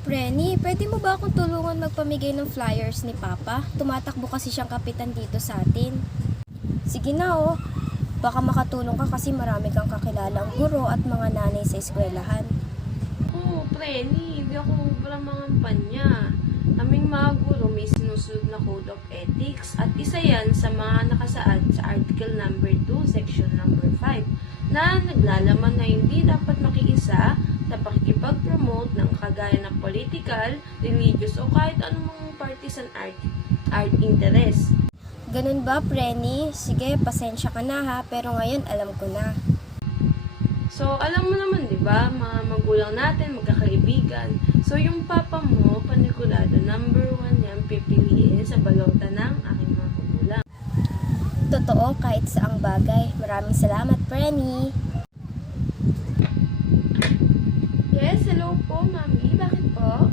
Prenny, pwede mo ba akong tulungan magpamigay ng flyers ni Papa? Tumatakbo kasi siyang kapitan dito sa atin. Sige na oh, baka makatulong ka kasi marami kang kakilalang guro at mga nanay sa eskwelahan. Oo, Prenny, hindi ako walang mga panya. Aming mga guro may sinusunod na Code of Ethics at isa yan sa mga nakasaad sa Article number 2, Section number 5 na naglalaman na hindi dapat makiisa sa pakikipag-promote ng kagaya ng political, religious o kahit anumang partisan art interest. Ganun ba, Prenny? Sige, pasensya ka na ha, pero ngayon alam ko na. So, alam mo naman, di ba, mga magulang natin, magkakaibigan. So, yung papa mo, panikulado, number 1 yan, pipiliin sa balota ng aking mga magulang. Totoo, kahit saang bagay. Maraming salamat, Prenny. Yes, hello po, mami. Bakit po?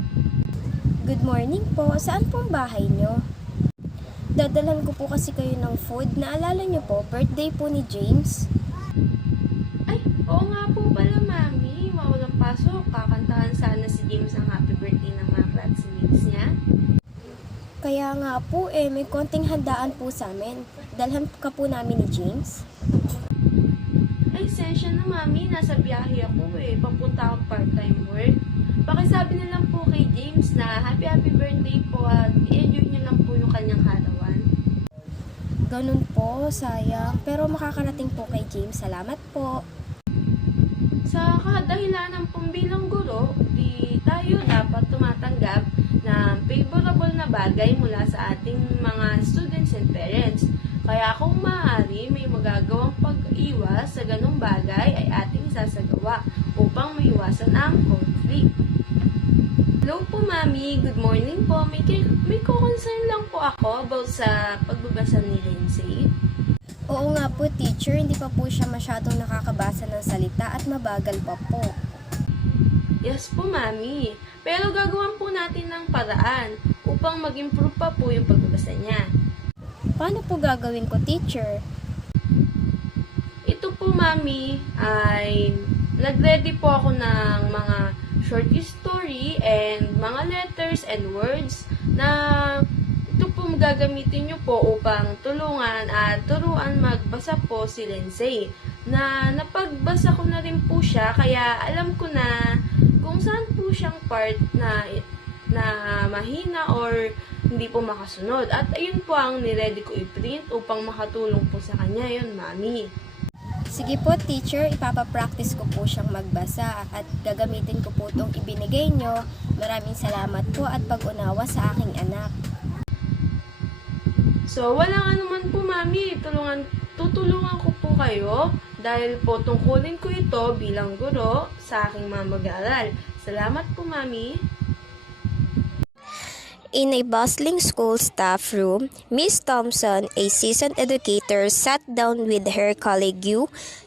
Good morning po. Saan pong bahay nyo? Dadalhan ko po kasi kayo ng food. Naalala nyo po, birthday po ni James. Ay, oo nga po pala, mami. Wawalang pasok. Kakantahan sana si James ang happy birthday ng mga classmates niya. Kaya nga po may konting handaan po sa amin. Dalhan ka po namin ni James. Ay, sensya na, mami. Nasa biyahe ako papunta akong part-time work. Pakisabi na lang po kay James na happy birthday po at i-enjoy niyo lang po yung kanyang harawan. Ganun po, sayang. Pero makakarating po kay James. Salamat po. Sa kadahilan ng pambilang guro, di tayo dapat tumatanggap ng favorable na bagay mula sa ating mga students and parents. Kaya kung maaari may magagawang pag-iwas sa ganung bagay ay ating isasagawa upang maiwasan ang conflict. Hello po, mami. Good morning po. May concern lang po ako about sa pagbabasa ni Lindsay. Oo nga po, teacher. Hindi pa po siya masyadong nakakabasa ng salita at mabagal pa po. Yes po, mami. Pero gagawin po natin ng paraan upang mag-improve pa po yung pagbabasa niya. Paano po gagawin ko, teacher? Ito po, mami, ay nag-ready po ako ng mga short story and mga letters and words na ito po gagamitin nyo po upang tulungan at turuan magbasa po si Lindsay. Na napagbasa ko na rin po siya, kaya alam ko na kung saan po siyang part na mahina or hindi po makasunod. At ayun po ang niready ko i-print upang makatulong po sa kanya yun, mami. Sige po, teacher. Ipapapractice ko po siyang magbasa at gagamitin ko po itong ibinigay nyo. Maraming salamat po at pag-unawa sa aking anak. So, walang anuman po, mami. Tutulungan ko po kayo dahil po tungkulin ko ito bilang guro sa aking mga mag-aaral. Salamat po, mami. In a bustling school staff room, Miss Thompson, a seasoned educator, sat down with her colleague,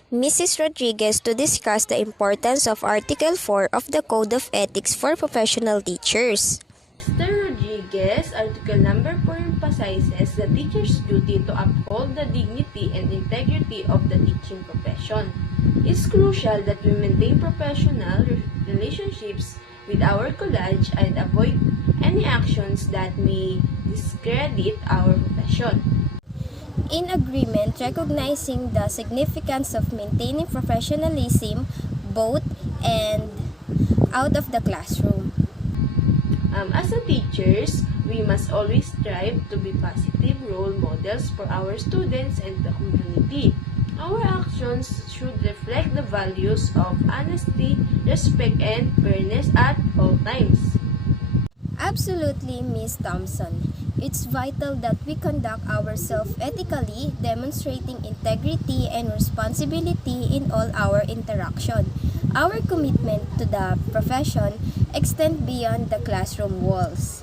Mrs. Rodriguez, to discuss the importance of Article 4 of the Code of Ethics for Professional Teachers. Mr. Rodriguez, Article number 4 emphasizes the teacher's duty to uphold the dignity and integrity of the teaching profession. It's crucial that we maintain professional relationships with our college and avoid any actions that may discredit our profession. In agreement, recognizing the significance of maintaining professionalism both and out of the classroom. As a teachers, we must always strive to be positive role models for our students and the community. Our actions should reflect the values of honesty, respect, and fairness at all times. Absolutely, Miss Thompson. It's vital that we conduct ourselves ethically, demonstrating integrity and responsibility in all our interaction. Our commitment to the profession extends beyond the classroom walls.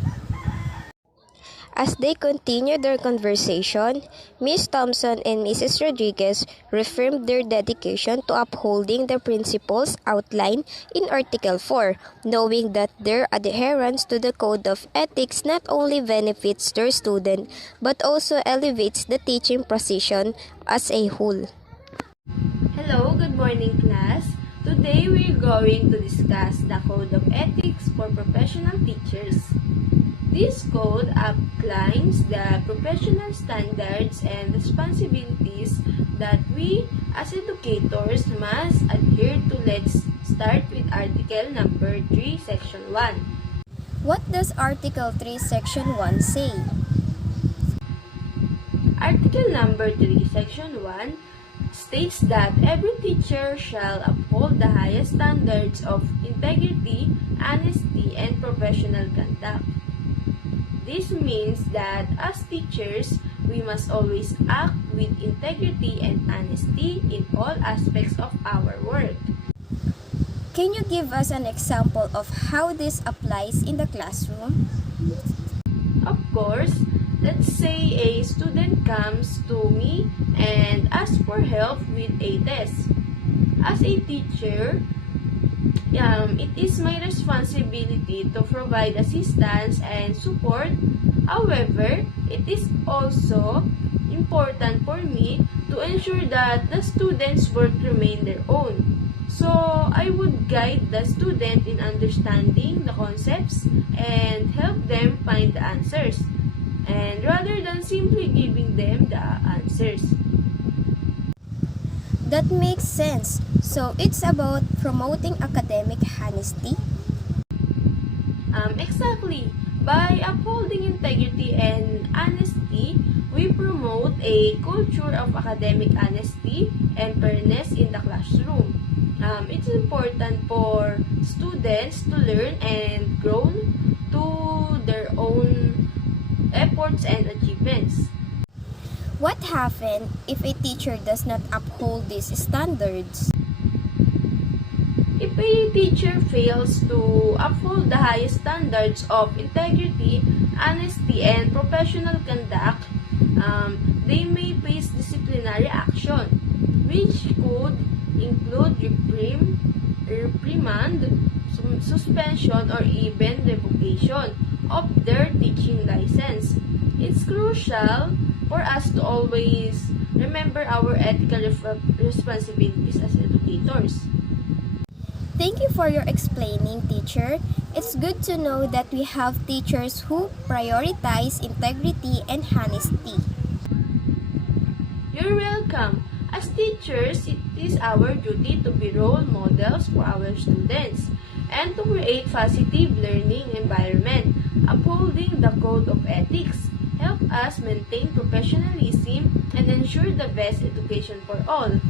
As they continued their conversation, Miss Thompson and Mrs. Rodriguez reaffirmed their dedication to upholding the principles outlined in Article 4, knowing that their adherence to the Code of Ethics not only benefits their student but also elevates the teaching profession as a whole. Hello, good morning class. Today we're going to discuss the Code of Ethics for Professional Teachers. This code outlines the professional standards and responsibilities that we as educators must adhere to. Let's start with Article number 3, Section 1. What does Article 3, Section 1 say? Article number 3, Section 1 states that every teacher shall uphold the highest standards of integrity, honesty, and professional conduct. This means that as teachers, we must always act with integrity and honesty in all aspects of our work. Can you give us an example of how this applies in the classroom? Of course, let's say a student comes to me and asks for help with a test. As a teacher, it is my responsibility to provide assistance and support. However, it is also important for me to ensure that the students' work remain their own. So, I would guide the student in understanding the concepts and help them find the answers, and rather than simply giving them the answers. That makes sense. So it's about promoting academic honesty? Exactly. By upholding integrity and honesty, we promote a culture of academic honesty and fairness in the classroom. It's important for students to learn and grow to their own efforts and achievements. What happens if a teacher does not uphold these standards? If a teacher fails to uphold the highest standards of integrity, honesty, and professional conduct, they may face disciplinary action, which could include reprimand, suspension, or even revocation of their teaching license. It's crucial for us to always remember our ethical responsibilities as educators. Thank you for your explaining, teacher. It's good to know that we have teachers who prioritize integrity and honesty. You're welcome. As teachers, it is our duty to be role models for our students and to create positive learning environment. Upholding the code of ethics help us maintain professionalism and ensure the best education for all.